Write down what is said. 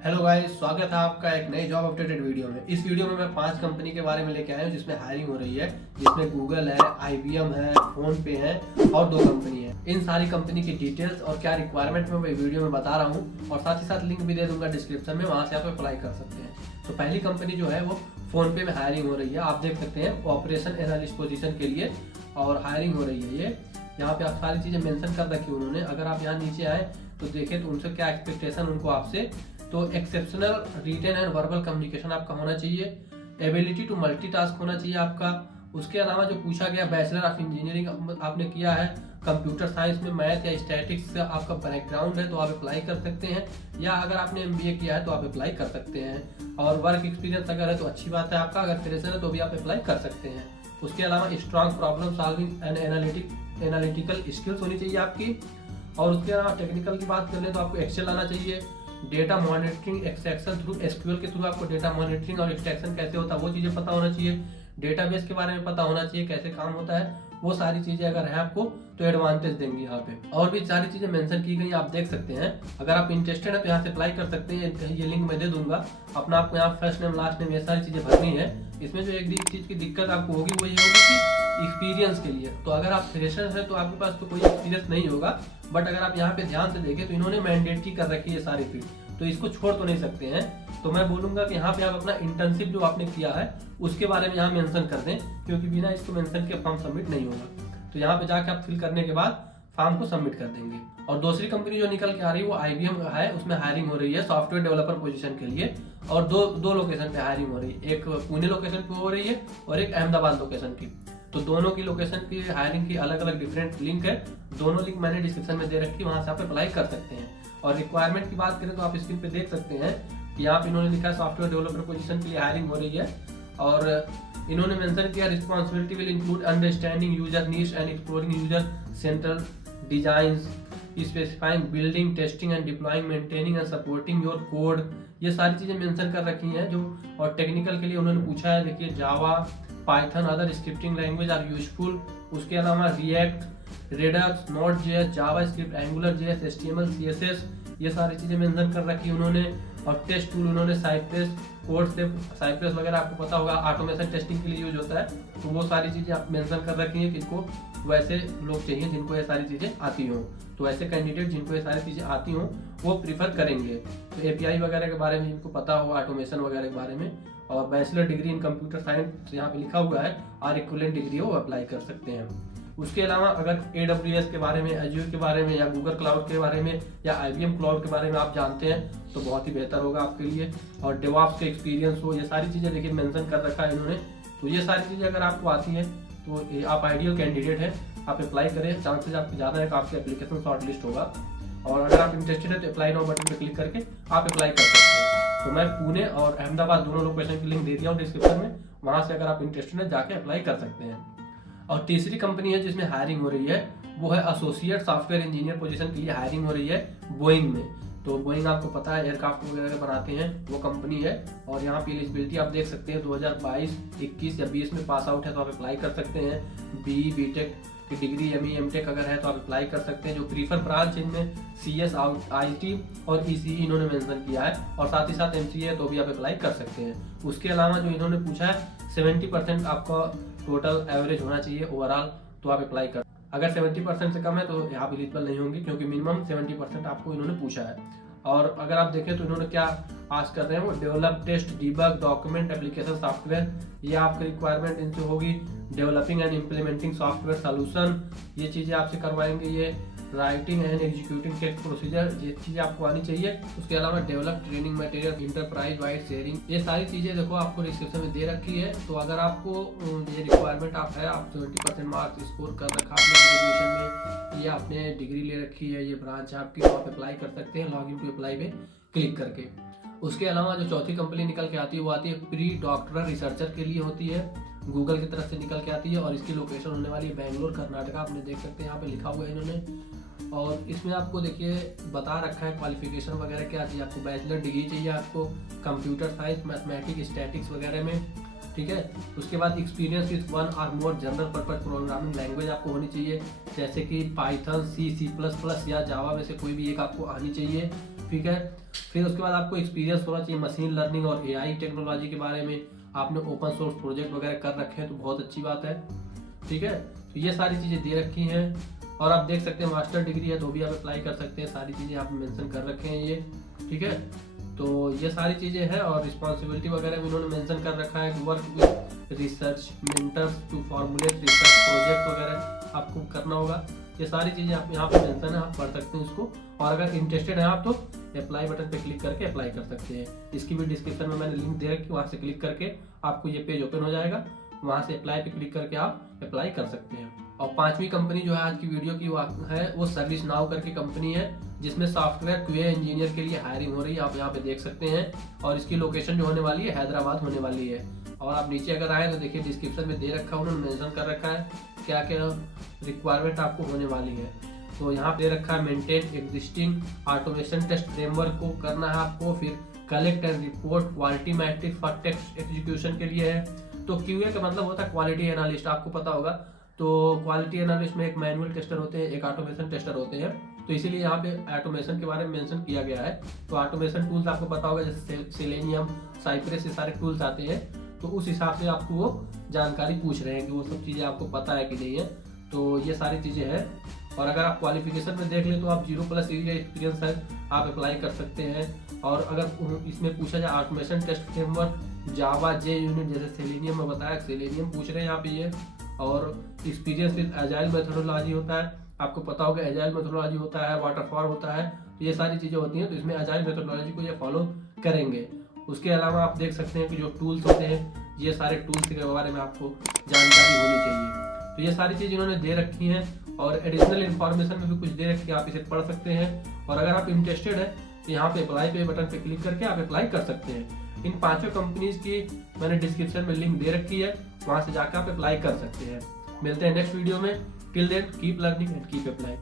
Hello guys, स्वागत है आपका एक नई जॉब अपडेटेड वीडियो में। इस वीडियो में मैं 5 कंपनी के बारे में लेके आया हूँ जिसमें हायरिंग हो रही है, जिसमें गूगल है, IBM है, फोन पे है और 2 कंपनी है। इन सारी कंपनी की डिटेल्स और क्या रिक्वायरमेंट में मैं वीडियो में बता रहा हूँ और साथ ही साथ लिंक भी दे दूंगा डिस्क्रिप्शन में, वहाँ से आप अप्लाई कर सकते हैं। तो पहली कंपनी जो है वो फोन पे में हायरिंग हो रही है। आप देख सकते हैं ऑपरेशन एनालिस्ट पोजिशन के लिए और हायरिंग हो रही है। ये यहाँ पे आप सारी चीज़ें मेंशन कर रखी उन्होंने। अगर आप यहाँ नीचे आए तो देखें तो उनसे क्या एक्सपेक्टेशन उनको आपसे, तो exceptional written and verbal communication आपका होना चाहिए, एबिलिटी टू मल्टीटास्क होना चाहिए आपका। उसके अलावा जो पूछा गया, बैचलर ऑफ इंजीनियरिंग आपने किया है, कंप्यूटर साइंस में मैथ या स्टैटिक्स का आपका बैकग्राउंड है तो आप अप्लाई कर सकते हैं, या अगर आपने MBA किया है तो आप अप्लाई कर सकते हैं। और वर्क एक्सपीरियंस अगर है तो अच्छी बात है आपका, अगर फ्रेशर है तो भी आप अप्लाई कर सकते हैं। उसके अलावा strong problem solving and analytical skills होनी चाहिए आपकी। और उसके अलावा टेक्निकल की बात कर ले तो आपको एक्सेल आना चाहिए, data monitoring extraction through SQL के थ्रू आपको डेटा मॉनिटरिंग और एक्सट्रैक्शन कैसे होता है वो चीज़ें पता होना चाहिए, डेटाबेस के बारे में पता होना चाहिए कैसे काम होता है, वो सारी चीज़ें अगर है आपको तो एडवांटेज देंगी यहाँ पे। और भी सारी चीज़ें मेंशन की गई, आप देख सकते हैं। अगर आप इंटरेस्टेड है तो यहाँ से अप्लाई कर सकते हैं, ये लिंक मैं दे दूंगा। अपना आपको यहाँ फर्स्ट नेम लास्ट नेम ये सारी चीज़ें भरनी है। इसमें जो एक चीज़ की दिक्कत आपको होगी वो ये होगी कि एक्सपीरियंस के लिए, तो अगर आप फ्रेशर हैं तो आपके पास तो कोई एक्सपीरियंस नहीं होगा, बट अगर आप यहाँ पे ध्यान से देखें तो इन्होंने मैंडेटरी कर रखी है सारी फील्ड, तो इसको छोड़ तो नहीं सकते हैं। तो मैं बोलूंगा कि यहाँ पे आप अपना इंटर्नशिप जो आपने किया है उसके बारे में यहाँ मेंशन कर दें, क्योंकि बिना इसको मेंशन के फॉर्म सबमिट नहीं होगा। तो यहाँ पे जाके आप फिल करने के बाद फॉर्म को सबमिट कर देंगे। और दूसरी कंपनी जो निकल के आ रही है वो IBM है, उसमें हायरिंग हो रही है सॉफ्टवेयर डेवलपर पोजीशन के लिए, और दो लोकेशन पे हायरिंग हो रही है। एक पुणे लोकेशन पे हो रही है और एक अहमदाबाद लोकेशन की। तो दोनों की लोकेशन की हायरिंग की अलग अलग डिफरेंट लिंक है, दोनों लिंक मैंने डिस्क्रिप्शन में दे रखी है, वहां से आप अप्लाई कर सकते हैं। और रिक्वायरमेंट की बात करें तो आप स्क्रीन पे देख सकते हैं कि यहाँ पे इन्होंने लिखा है सॉफ्टवेयर डेवलपर पोजीशन के लिए हायरिंग हो रही है। और इन्होंने मेंशन किया responsibility will include understanding user needs and exploring user central designs, specifying building testing and deploying maintaining and supporting your code, ये सारी चीजें मेंशन कर रखी हैं जो। और टेक्निकल के लिए उन्होंने पूछा है, देखिए Java, Python, other scripting language are useful. उसके अलावा रिएक्ट, रेडक्स, नोड.js, जावास्क्रिप्ट, एंगुलर.js, HTML, CSS, ये सारी चीजें मेंशन कर रखी है उन्होंने। और टेस्ट टूल उन्होंने साइप्रेस, कोड से साइप्रेस वगैरह आपको पता होगा ऑटोमेशन टेस्टिंग के लिए यूज होता है, तो वो सारी चीजें आप मेंशन कर रखी है कि इनको वैसे लोग चाहिए जिनको ये सारी चीजें आती हों। तो ऐसे कैंडिडेट जिनको ये सारी चीजें आती हों वो प्रीफर करेंगे। तो API वगैरह के बारे में इनको पता हो, ऑटोमेशन वगैरह के बारे में, और bachelor degree in computer science यहाँ पे लिखा हुआ है और इक्विवेलेंट डिग्री हो अप्लाई कर सकते हैं। उसके अलावा अगर AWS के बारे में, Azure के बारे में, या गूगल क्लाउड के बारे में, या IBM क्लाउड के बारे में आप जानते हैं तो बहुत ही बेहतर होगा आपके लिए। और डेवऑप्स के एक्सपीरियंस हो, ये सारी चीज़ें देखिए मेंशन कर रखा है इन्होंने। तो ये सारी चीज़ें अगर आपको आती हैं तो आप आइडियल कैंडिडेट हैं, आप अप्लाई करें, चांसेस आपके ज़्यादा है कि आपकी एप्लीकेशन शॉर्ट लिस्ट होगा। और अगर आप इंटरेस्टेड है तो अप्लाई नाउ बटन पर क्लिक करके आप अप्लाई कर सकते हैं। तो मैं पुणे और अहमदाबाद दोनों लोकेशन की लिंक दे दिया हूँ डिस्क्रिप्शन में, वहाँ से अगर आप इंटरेस्टेड है जाके अप्लाई कर सकते हैं। और तीसरी कंपनी है जिसमें हायरिंग हो रही है वो है एसोसिएट सॉफ्टवेयर इंजीनियर पोजीशन के लिए हायरिंग हो रही है बोइंग में। तो बोइंग आपको पता है एयरक्राफ्ट वगैरह बनाते हैं, वो कंपनी है। और यहाँ पे एलिजिबिलिटी आप देख सकते हैं 2022, 21 या 20 में पास आउट है तो आप अप्लाई कर सकते हैं। BE BTech की डिग्री, ME MTech अगर है तो आप अप्लाई कर सकते हैं। जो प्रीफर ब्रांच इनमें CS, IT और ECE इन्होंने मेंशन किया है, और साथ ही साथ MCA है तो भी आप अप्लाई कर सकते हैं। उसके अलावा जो इन्होंने पूछा है 70% आपका टोटल एवरेज होना चाहिए ओवरऑल, तो आप अप्लाई कर। अगर 70% से कम है तो आप एलिजिबल नहीं होंगे, क्योंकि मिनिमम 70% आपको इन्होंने पूछा है। और अगर आप देखें तो इन्होंने क्या आस्क कर रहे हैं, वो develop, test, debug, document, application software, ये आपकी रिक्वायरमेंट इनसे होगी। Developing and implementing software solution, ये चीज़ें आपसे करवाएंगे। ये writing and executing test procedure, ये चीज़ें आपको आनी चाहिए। उसके अलावा develop training material, enterprise wide sharing, ये सारी चीज़ें देखो आपको डिस्क्रिप्शन में दे रखी है। तो अगर आपको ये रिक्वायरमेंट आप है, आप 70% मार्क्स स्कोर कर रखा आपने ग्रेजुएशन में, ये आपने डिग्री ले रखी है, ये ब्रांच है आपकी, तो आप अप्लाई कर सकते हैं लॉग इन टू अप्लाई पे क्लिक करके। उसके अलावा जो चौथी कंपनी निकल के आती है वो आती है प्री डॉक्टरल रिसर्चर के लिए होती है, गूगल की तरफ से निकल के आती है। और इसकी लोकेशन होने वाली है बेंगलोर कर्नाटका, आपने देख सकते हैं यहाँ पे लिखा हुआ है इन्होंने। और इसमें आपको देखिए बता रखा है क्वालिफिकेशन वगैरह क्या चाहिए आपको। बैचलर डिग्री चाहिए आपको कंप्यूटर साइंस, मैथमेटिक्स, स्टैटिक्स वगैरह में, ठीक है। उसके बाद एक्सपीरियंस विद 1 और more general purpose programming language आपको होनी चाहिए, जैसे कि पाइथन, C++ या जावा में से कोई भी एक आपको आनी चाहिए। ठीक है। फिर उसके बाद आपको एक्सपीरियंस होना चाहिए मशीन लर्निंग और AI टेक्नोलॉजी के बारे में। आपने ओपन सोर्स प्रोजेक्ट वगैरह कर रखे हैं तो बहुत अच्छी बात है, ठीक है। तो ये सारी चीज़ें दे रखी हैं। और आप देख सकते हैं मास्टर डिग्री है तो भी आप अप्लाई कर सकते हैं। सारी चीज़ें आप मेंशन कर रखे हैं ये, ठीक है। तो ये सारी चीज़ें हैं और रिस्पॉन्सिबिलिटी वगैरह भी उन्होंने मेंशन कर रखा है कि work with research mentors to formulate research project वगैरह आपको करना होगा। ये सारी चीज़ें आप यहाँ पे मेंशन है, आप पढ़ सकते हैं इसको। और अगर इंटरेस्टेड हैं आप तो अप्लाई बटन पे क्लिक करके अप्लाई कर सकते हैं। इसकी भी डिस्क्रिप्शन में मैंने लिंक दे रखी, वहाँ से क्लिक करके आपको ये पेज ओपन हो जाएगा। वहाँ से अप्लाई पे क्लिक करके आप अप्लाई कर सकते हैं। और पांचवी कंपनी जो है आज की वीडियो की वो सर्विस नाउ करके कंपनी है, जिसमें सॉफ्टवेयर QA इंजीनियर के लिए हायरिंग हो रही है। आप यहाँ पे देख सकते हैं। और इसकी लोकेशन जो होने वाली है हैदराबाद होने वाली है। और आप नीचे अगर आए तो देखिए डिस्क्रिप्शन में दे रखा है, उन्होंने मेंशन कर रखा है क्या क्या रिक्वायरमेंट आपको होने वाली है। तो यहाँ पे रखा है maintain existing automation test framework को करना है आपको। फिर collect and report quality metrics for test execution के लिए है। तो QA का मतलब होता है क्वालिटी एनालिस्ट, आपको पता होगा। तो क्वालिटी एनालिस्ट में एक मैनुअल टेस्टर होते हैं, एक ऑटोमेशन टेस्टर होते हैं। तो इसीलिए यहाँ पे ऑटोमेशन के बारे में मेंशन किया गया है। तो ऑटोमेशन टूल्स आपको पता होगा, जैसे सेलेनियम, साइप्रेस, ये सारे टूल्स आते हैं। तो उस हिसाब से आपको वो जानकारी पूछ रहे हैं कि वो सब चीज़ें आपको पता है कि नहीं है। तो ये सारी चीज़ें हैं। और अगर आप क्वालिफिकेशन में देख लें तो आप 0+ ईयर एक्सपीरियंस है, आप अप्लाई कर सकते हैं। और अगर इसमें पूछा जाए ऑटोमेशन टेस्ट फ्रेमवर्क जावा JUnit, जैसे सेलेनियम में बताया, सेलेनियम पूछ रहे हैं यहाँ पे ये। और एक्सपीरियंस विद एजाइल मेथोडोलॉजी होता है, आपको पता होगा एजाइल मेथोडोलॉजी होता है, वाटरफॉल होता है। तो ये सारी चीज़ें होती हैं। तो इसमें एजाइल मेथोडोलॉजी को ये फॉलो करेंगे। उसके अलावा आप देख सकते हैं कि जो टूल्स होते हैं, ये सारे टूल्स के बारे में आपको जानकारी होनी चाहिए। तो ये सारी चीज़ इन्होंने दे रखी हैं। और एडिशनल इन्फॉर्मेशन में भी कुछ दे रखी है, आप इसे पढ़ सकते हैं। और अगर आप इंटरेस्टेड हैं तो यहाँ पे अप्लाई पे बटन पे क्लिक करके आप अप्लाई कर सकते हैं। इन पांचों कंपनीज की मैंने डिस्क्रिप्शन में लिंक दे रखी है, वहाँ से जाकर आप अप्लाई कर सकते हैं। मिलते हैं नेक्स्ट वीडियो में। Till then keep learning and keep apply.